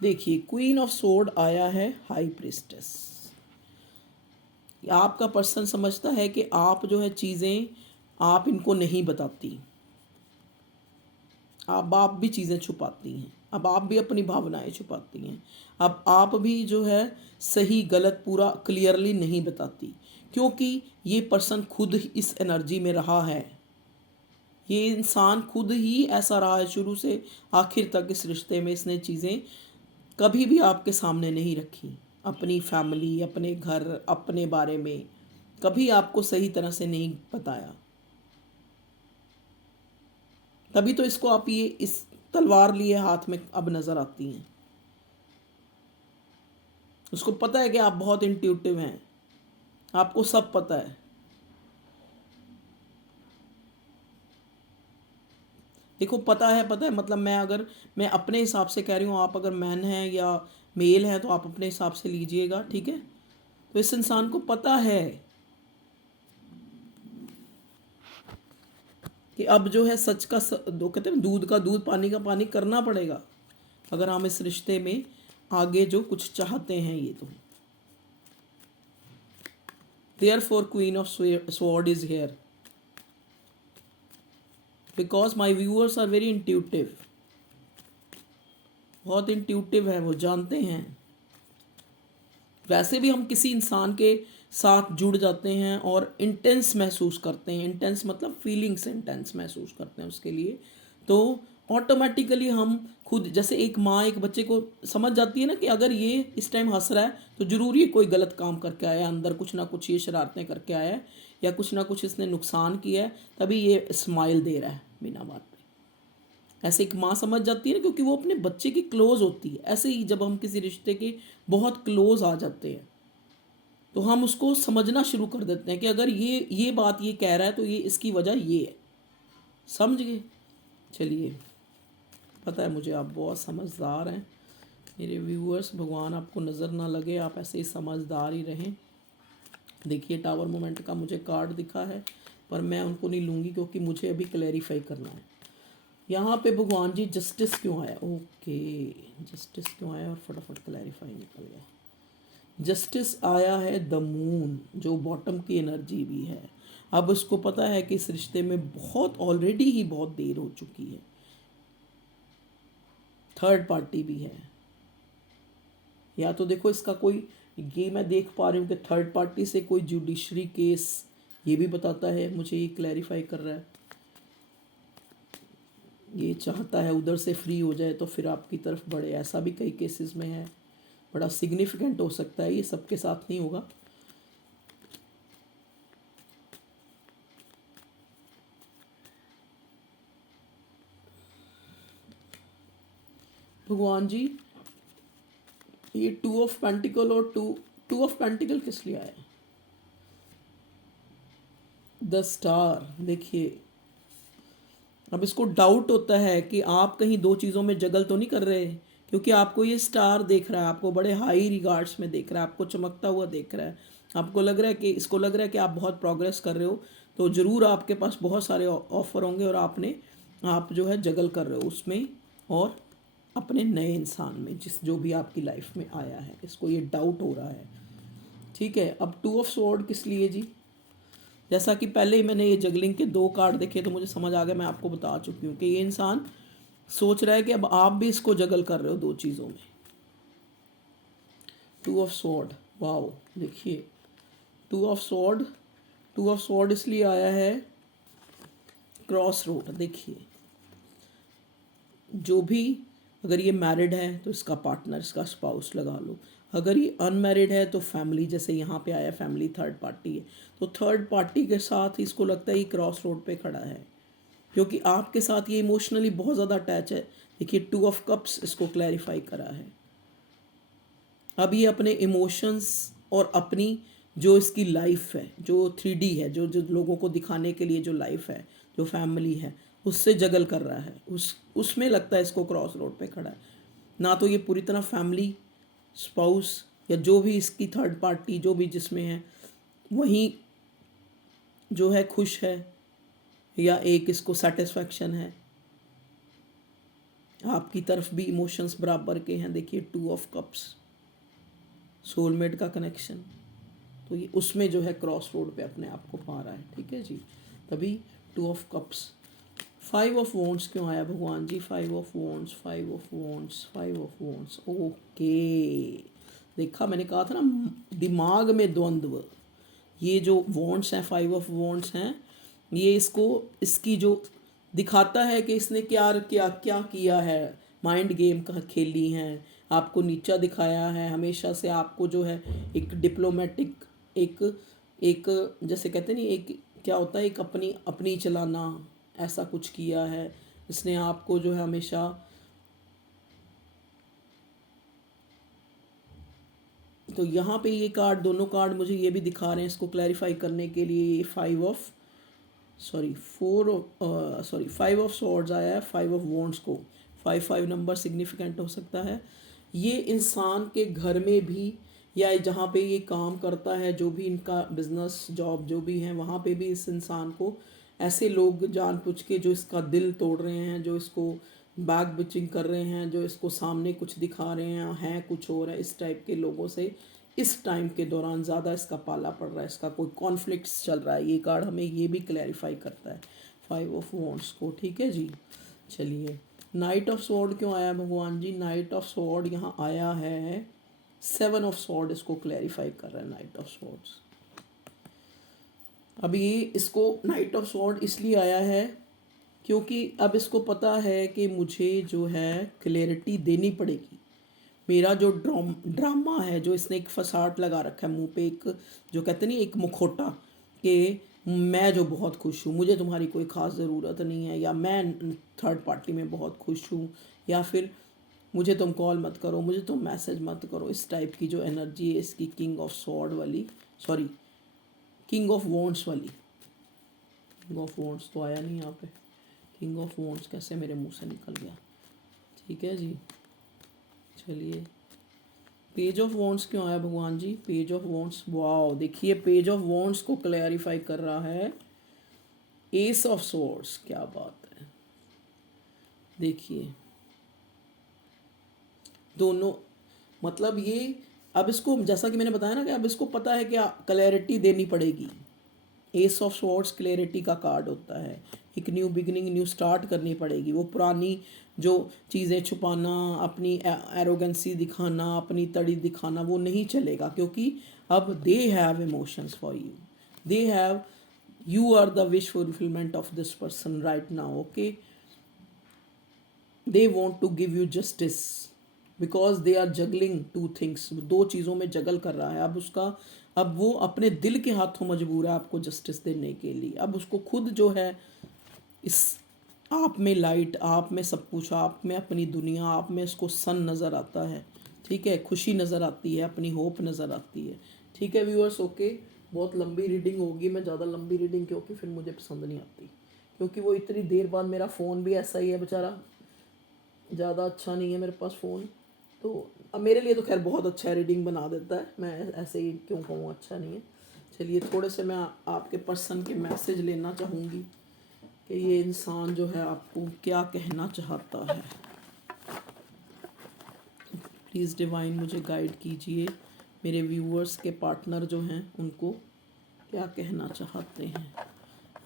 देखिए, क्वीन ऑफ सोर्ड आया है हाई प्रिस्टेस। आपका पर्सन समझता है कि आप जो है चीज़ें आप इनको नहीं बताती, अब आप भी चीज़ें छुपाती हैं, अब आप भी अपनी भावनाएं छुपाती हैं, अब आप भी जो है सही गलत पूरा क्लियरली नहीं बताती, क्योंकि ये पर्सन खुद इस एनर्जी में रहा है। ये इंसान खुद ही ऐसा रहा है शुरू से आखिर तक इस रिश्ते में। इसने चीज़ें कभी भी आपके सामने नहीं रखी, अपनी फैमिली, अपने घर, अपने बारे में कभी आपको सही तरह से नहीं बताया। तभी तो इसको आप ये इस तलवार लिए हाथ में अब नज़र आती हैं। उसको पता है कि आप बहुत इंट्यूटिव हैं, आपको सब पता है। देखो, पता है मतलब मैं अपने हिसाब से कह रही हूँ, आप अगर मैन हैं या मेल है तो आप अपने हिसाब से लीजिएगा, ठीक है। तो इस इंसान को पता है कि अब जो है सच का दो कहते हैं दूध का दूध पानी का पानी करना पड़ेगा अगर हम इस रिश्ते में आगे जो कुछ चाहते हैं। ये तो therefore queen of sword is here because my viewers are very intuitive, बहुत इंट्यूटिव है, वो जानते हैं। वैसे भी हम किसी इंसान के साथ जुड़ जाते हैं और इंटेंस महसूस करते हैं, इंटेंस मतलब फीलिंग्स इंटेंस महसूस करते हैं उसके लिए, तो ऑटोमेटिकली हम खुद, जैसे एक माँ एक बच्चे को समझ जाती है ना कि अगर ये इस टाइम हंस रहा है तो ज़रूर ये कोई गलत काम करके आया, अंदर कुछ ना कुछ ये शरारतें करके आया है या कुछ ना कुछ इसने नुकसान किया है, तभी ये स्माइल दे रहा है बिना बात पे। ऐसे एक माँ समझ जाती है ना, क्योंकि वो अपने बच्चे की क्लोज होती है। ऐसे ही जब हम किसी रिश्ते के बहुत क्लोज आ जाते हैं तो हम उसको समझना शुरू कर देते हैं कि अगर ये बात ये कह रहा है तो ये इसकी वजह ये है, समझ गए। चलिए, पता है मुझे आप बहुत समझदार हैं मेरे व्यूअर्स, भगवान आपको नज़र ना लगे, आप ऐसे ही समझदार ही रहें। देखिए, टावर मोमेंट का मुझे कार्ड दिखा है पर मैं उनको नहीं लूँगी क्योंकि मुझे अभी क्लैरिफाई करना है। यहाँ पे भगवान जी जस्टिस क्यों आया? ओके, जस्टिस क्यों आया और फटाफट क्लैरिफाई निकल गया। जस्टिस आया है द मून, जो बॉटम की एनर्जी भी है। अब उसको पता है कि इस रिश्ते में बहुत ऑलरेडी ही बहुत देर हो चुकी है। थर्ड पार्टी भी है, या तो देखो इसका कोई, ये मैं देख पा रही हूँ कि थर्ड पार्टी से कोई जुडिशरी केस, ये भी बताता है मुझे, ये क्लैरिफाई कर रहा है। ये चाहता है उधर से फ्री हो जाए तो फिर आपकी तरफ बढ़े, ऐसा भी कई केसेस में है। बड़ा सिग्निफिकेंट हो सकता है, ये सबके साथ नहीं होगा। भगवान जी, ये टू ऑफ पेंटिकल और टू ऑफ पेंटिकल किस लिए आया? The star. देखिए, अब इसको डाउट होता है कि आप कहीं दो चीज़ों में जगल तो नहीं कर रहे, क्योंकि आपको ये स्टार देख रहा है, आपको बड़े हाई रिगार्ड्स में देख रहा है, आपको चमकता हुआ देख रहा है, आपको लग रहा है कि, इसको लग रहा है कि आप बहुत प्रोग्रेस कर रहे हो, तो ज़रूर आपके पास बहुत सारे ऑफर होंगे और आप जो है जगल कर रहे हो उसमें और अपने नए इंसान में, जो भी आपकी लाइफ में आया है, इसको ये डाउट हो रहा है। ठीक है, अब टू ऑफ स्वॉर्ड किस लिए जी? जैसा कि पहले ही मैंने ये जगलिंग के दो कार्ड देखे तो मुझे समझ आ गया, मैं आपको बता चुकी हूँ कि ये इंसान सोच रहा है कि अब आप भी इसको जगल कर रहे हो दो चीज़ों में। टू ऑफ स्वॉर्ड, वाओ, देखिए टू ऑफ स्वॉर्ड इसलिए आया है, क्रॉस रोड। देखिए, जो भी, अगर ये मैरिड है तो इसका पार्टनर, इसका स्पाउस लगा लो, अगर ये अनमैरिड है तो फैमिली, जैसे यहाँ पे आया फैमिली, थर्ड पार्टी है, तो थर्ड पार्टी के साथ इसको लगता है ये क्रॉस रोड पे खड़ा है, क्योंकि आपके साथ ये इमोशनली बहुत ज़्यादा अटैच है। देखिए, टू ऑफ कप्स इसको क्लैरिफाई करा है। अब ये अपने इमोशंस और अपनी जो इसकी लाइफ है, जो 3D है, जो जो लोगों को दिखाने के लिए जो लाइफ है, जो फैमिली है, उससे जगल कर रहा है, उसमें लगता है इसको क्रॉस रोड पे खड़ा है। ना तो ये पूरी तरह फैमिली, स्पाउस या जो भी इसकी थर्ड पार्टी जो भी जिसमें है वहीं जो है खुश है, या एक इसको सेटिस्फैक्शन है। आपकी तरफ भी इमोशंस बराबर के हैं। देखिए, टू ऑफ कप्स, सोलमेट का कनेक्शन, तो ये उसमें जो है क्रॉस रोड पे अपने आप को पा रहा है। ठीक है जी, तभी two of cups. Five of wands क्यों आया भगवान जी? Five of wands, five of wands, five of wands, okay. देखा, मैंने कहा था ना, दिमाग में द्वंद्व। ये जो वॉन्ट्स हैं, फाइव ऑफ वॉन्ट्स हैं, ये इसको, इसकी जो दिखाता है कि इसने क्या क्या क्या किया है, माइंड गेम का खेली हैं, आपको नीचा दिखाया है हमेशा से, आपको जो है एक डिप्लोमेटिक, एक एक जैसे कहते नहीं, एक क्या होता है, एक अपनी अपनी चलाना, ऐसा कुछ किया है इसने आपको, जो है हमेशा। तो यहाँ पे ये कार्ड, दोनों कार्ड मुझे ये भी दिखा रहे हैं इसको क्लैरिफाई करने के लिए। Five of, sorry four of, sorry five of swords आया है फाइव ऑफ वॉन्ड्स को। फाइव फाइव नंबर सिग्निफिकेंट हो सकता है। ये इंसान के घर में भी, या जहाँ पे ये काम करता है, जो भी इनका बिजनेस जॉब जो भी है, वहाँ पे भी इस इंसान को ऐसे लोग जानबूझ के जो इसका दिल तोड़ रहे हैं, जो इसको बैक बिचिंग कर रहे हैं, जो इसको सामने कुछ दिखा रहे हैं कुछ और है, इस टाइप के लोगों से इस टाइम के दौरान ज़्यादा इसका पाला पड़ रहा है, इसका कोई कॉन्फ्लिक्ट्स चल रहा है। ये कार्ड हमें ये भी क्लैरिफाई करता है फाइव ऑफ वॉन्ड्स को। ठीक है जी, चलिए, नाइट ऑफ स्वॉर्ड क्यों आया भगवान जी? नाइट ऑफ स्वॉर्ड यहाँ आया है, सेवन ऑफ स्वॉर्ड इसको क्लैरिफाई कर रहा है, नाइट ऑफ स्वॉर्ड्स। अब ये इसको नाइट ऑफ स्वॉर्ड इसलिए आया है क्योंकि अब इसको पता है कि मुझे जो है क्लैरिटी देनी पड़ेगी। मेरा जो ड्रामा है, जो इसने एक फसाड लगा रखा है मुंह पे, एक जो कहते नहीं, एक मुखौटा, कि मैं जो बहुत खुश हूँ, मुझे तुम्हारी कोई ख़ास ज़रूरत नहीं है, या मैं थर्ड पार्टी में बहुत खुश हूँ, या फिर मुझे तुम कॉल मत करो, मुझे तुम मैसेज मत करो, इस टाइप की जो एनर्जी है इसकी, किंग ऑफ सॉर्ड वाली, सॉरी किंग ऑफ वॉन्ड्स वाली। किंग ऑफ वॉन्ड्स तो आया नहीं यहाँ पे, किंग ऑफ वॉन्ड्स कैसे मेरे मुंह से निकल गया? ठीक है जी, चलिए, पेज ऑफ वॉन्ड्स क्यों आया भगवान जी? पेज ऑफ वॉन्ड्स, वाओ, देखिए पेज ऑफ वॉन्ड्स को क्लैरिफाई कर रहा है एस ऑफ स्वॉर्ड्स। क्या बात है, देखिए दोनों, मतलब ये अब इसको जैसा कि मैंने बताया ना कि अब इसको पता है कि क्लैरिटी देनी पड़ेगी। एस ऑफ स्वॉर्ड्स क्लैरिटी का कार्ड होता है, एक न्यू बिगिनिंग, न्यू स्टार्ट करनी पड़ेगी। वो पुरानी जो चीज़ें छुपाना, अपनी एरोगेंसी दिखाना, अपनी तड़ी दिखाना, वो नहीं चलेगा, क्योंकि अब they have emotions for you, they have, you are the wish fulfillment of this person right now, okay? They want to give you justice because they are juggling two things, दो चीज़ों में जगल कर रहा है। अब वो अपने दिल के हाथों मजबूर है आपको जस्टिस देने के लिए। अब उसको खुद जो है इस आप में लाइट, आप में सब कुछ, आप में अपनी दुनिया, आप में इसको सन नज़र आता है, ठीक है, खुशी नज़र आती है, अपनी होप नज़र आती है, ठीक है व्यूअर्स, ओके। बहुत लंबी रीडिंग होगी, मैं ज़्यादा लंबी रीडिंग क्योंकि फिर मुझे पसंद नहीं आती, क्योंकि वो इतनी देर बाद, मेरा फ़ोन भी ऐसा ही है बेचारा, ज़्यादा अच्छा नहीं है मेरे पास फ़ोन, तो अब मेरे लिए तो खैर बहुत अच्छा है, रीडिंग बना देता है, मैं ऐसे ही क्यों कहूँ अच्छा नहीं है। चलिए थोड़े से मैं आपके पर्सन के मैसेज लेना चाहूँगी कि ये इंसान जो है आपको क्या कहना चाहता है। प्लीज़ डिवाइन मुझे गाइड कीजिए, मेरे व्यूअर्स के पार्टनर जो हैं उनको क्या कहना चाहते हैं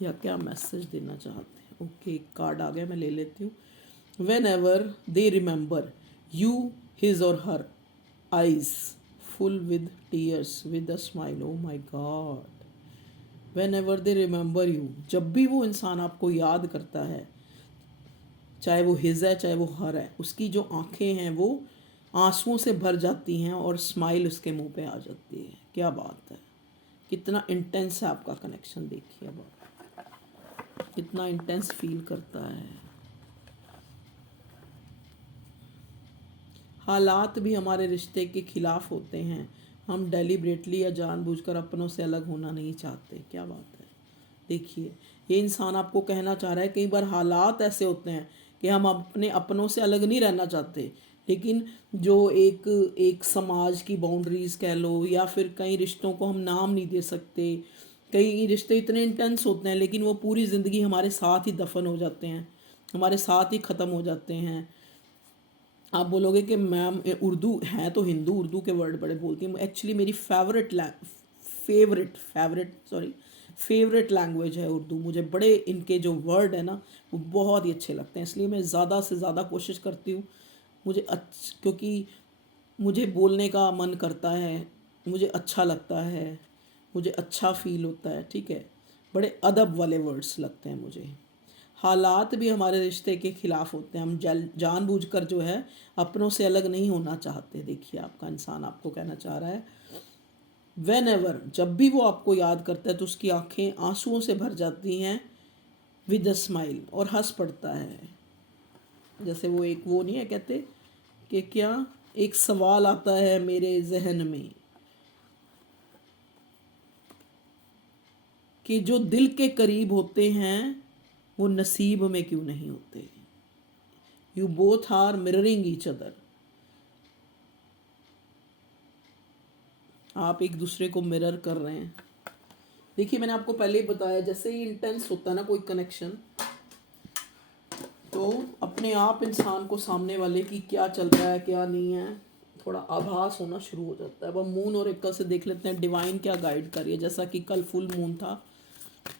या क्या मैसेज देना चाहते हैं। ओके, कार्ड आ गया, मैं ले लेती हूँ। Whenever they remember you, his or her eyes full with tears with a smile, oh my God. Whenever they remember you, जब भी वो इंसान आपको याद करता है, चाहे वो हिज है चाहे वो हर है, उसकी जो आंखें हैं वो आंसुओं से भर जाती हैं और स्माइल उसके मुंह पे आ जाती है। क्या बात है, कितना इंटेंस है आपका कनेक्शन, देखिए अब आप कितना इंटेंस फील करता है। हालात भी हमारे रिश्ते के खिलाफ होते हैं, हम डेलिब्रेटली या जानबूझकर अपनों से अलग होना नहीं चाहते। क्या बात है, देखिए ये इंसान आपको कहना चाह रहा है, कई बार हालात ऐसे होते हैं कि हम अपने अपनों से अलग नहीं रहना चाहते, लेकिन जो एक एक समाज की बाउंड्रीज कह लो, या फिर कई रिश्तों को हम नाम नहीं दे सकते, कई रिश्ते इतने इंटेंस होते हैं लेकिन वो पूरी ज़िंदगी हमारे साथ ही दफन हो जाते हैं, हमारे साथ ही ख़त्म हो जाते हैं। आप बोलोगे कि मैम उर्दू है तो हिंदू उर्दू के वर्ड बड़े बोलती हैं, एक्चुअली मेरी फेवरेट लैंग्वेज है उर्दू। मुझे बड़े इनके जो वर्ड है ना वो बहुत ही अच्छे लगते हैं, इसलिए मैं ज़्यादा से ज़्यादा कोशिश करती हूँ, मुझे क्योंकि मुझे बोलने का मन करता है, मुझे अच्छा लगता है, मुझे अच्छा फील होता है, ठीक है, बड़े अदब वाले वर्ड्स लगते हैं मुझे। हालात भी हमारे रिश्ते के खिलाफ होते हैं, हम जानबूझकर जो है अपनों से अलग नहीं होना चाहते। देखिए आपका इंसान आपको कहना चाह रहा है, वेन एवर, जब भी वो आपको याद करता है तो उसकी आंखें आंसुओं से भर जाती हैं, विद अ स्माइल, और हंस पड़ता है। जैसे वो एक वो नहीं है, कहते कि क्या, एक सवाल आता है मेरे जहन में कि जो दिल के करीब होते हैं वो नसीब में क्यों नहीं होते। You both are mirroring each other, आप एक दूसरे को मिरर कर रहे हैं। देखिए मैंने आपको पहले ही बताया, जैसे ही इंटेंस होता है ना कोई कनेक्शन, तो अपने आप इंसान को सामने वाले की क्या चल रहा है क्या नहीं है थोड़ा आभास होना शुरू हो जाता है। अब हम मून और एक्का से देख लेते हैं डिवाइन क्या गाइड कर रही है। जैसा कि कल फुल मून था,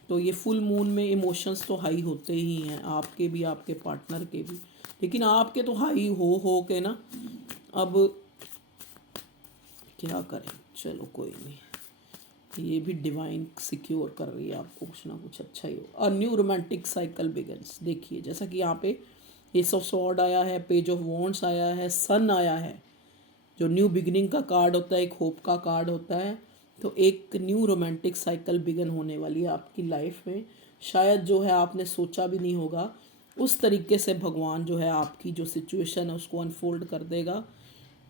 तो ये फुल मून में इमोशंस तो हाई होते ही हैं, आपके भी आपके पार्टनर के भी, लेकिन आपके तो हाई हो के ना, अब क्या करें, चलो कोई नहीं, ये भी डिवाइन सिक्योर कर रही है आपको, कुछ ना कुछ अच्छा ही हो। A new romantic cycle begins. देखिए जैसा कि यहाँ पे एस ऑफ सॉर्ड आया है, पेज ऑफ वॉन्ड्स आया है, सन आया है, जो न्यू बिगिनिंग का कार्ड होता है, एक होप का कार्ड होता है। तो एक न्यू रोमांटिक साइकिल बिगन होने वाली है आपकी लाइफ में। शायद जो है आपने सोचा भी नहीं होगा उस तरीके से भगवान जो है आपकी जो सिचुएशन है उसको अनफोल्ड कर देगा।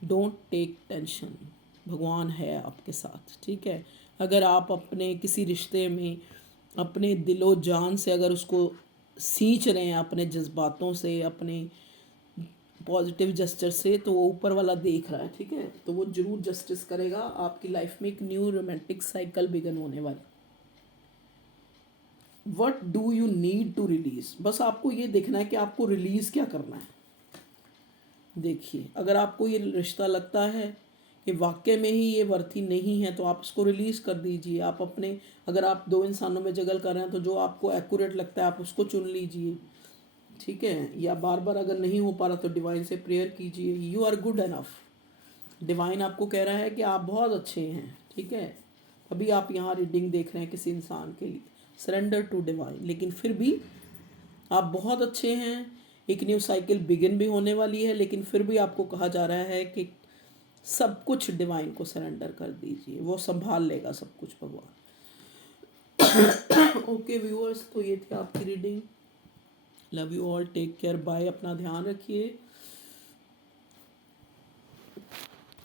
डोंट टेक टेंशन, भगवान है आपके साथ, ठीक है। अगर आप अपने किसी रिश्ते में अपने दिलो जान से अगर उसको सींच रहे हैं, अपने जज्बातों से, अपने पॉजिटिव जस्टिस से, तो वो ऊपर वाला देख रहा है, ठीक है, तो वो जरूर जस्टिस करेगा। आपकी लाइफ में एक न्यू रोमांटिक साइकिल बिगन होने वाली। What do you need to release, बस आपको ये देखना है कि आपको रिलीज क्या करना है। देखिए अगर आपको ये रिश्ता लगता है कि वाकई में ही ये वर्थी नहीं है तो आप इसको रिलीज़ कर दीजिए। आप अपने, अगर आप दो इंसानों में जगल कर रहे हैं तो जो आपको एक्यूरेट लगता है आप उसको चुन लीजिए, ठीक है। या बार बार अगर नहीं हो पा रहा तो डिवाइन से प्रेयर कीजिए, you are good enough. Divine आपको कह रहा है कि आप बहुत अच्छे हैं, ठीक है। अभी आप यहाँ रीडिंग देख रहे हैं किसी इंसान के लिए, सरेंडर टू डिवाइन, लेकिन फिर भी आप बहुत अच्छे हैं। एक न्यू साइकिल बिगिन भी होने वाली है, लेकिन फिर भी आपको कहा जा रहा है कि सब कुछ डिवाइन को सरेंडर कर दीजिए, वो संभाल लेगा सब कुछ भगवान। ओके व्यूअर्स, तो ये थी आपकी reading. Love you all, take care, bye, अपना ध्यान रखिए।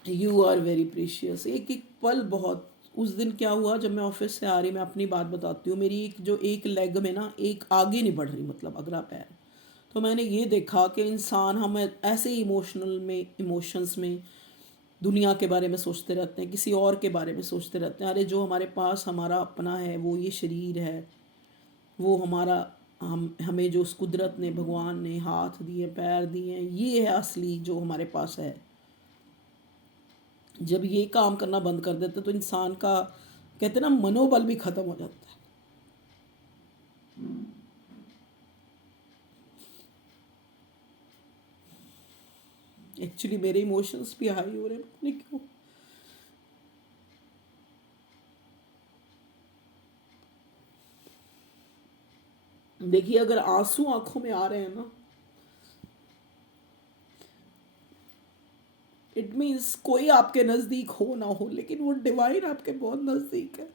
You are very precious. एक एक पल बहुत, उस दिन क्या हुआ जब मैं ऑफिस से आ रही, मैं अपनी बात बताती हूँ, मेरी एक जो एक लेग में ना एक आगे नहीं बढ़ रही, मतलब अगला पैर, तो मैंने ये देखा कि इंसान, हम ऐसे इमोशनल में, इमोशंस में दुनिया के बारे में सोचते रहते हैं, किसी और के बारे में सोचते रहते हैं। अरे जो हमारे पास हमारा अपना है वो ये शरीर है, वो हमारा, हम हमें जो उस कुदरत ने, भगवान ने हाथ दिए, पैर दिए, ये है असली जो हमारे पास है। जब ये काम करना बंद कर देते तो इंसान का, कहते हैं ना, मनोबल भी खत्म हो जाता है। एक्चुअली मेरे इमोशंस भी हाई हो रहे हैं, पता नहीं क्यों। देखिए, अगर आंसू आंखों में आ रहे हैं ना, इट मीन्स कोई आपके नज़दीक हो ना हो, लेकिन वो डिवाइन आपके बहुत नज़दीक है।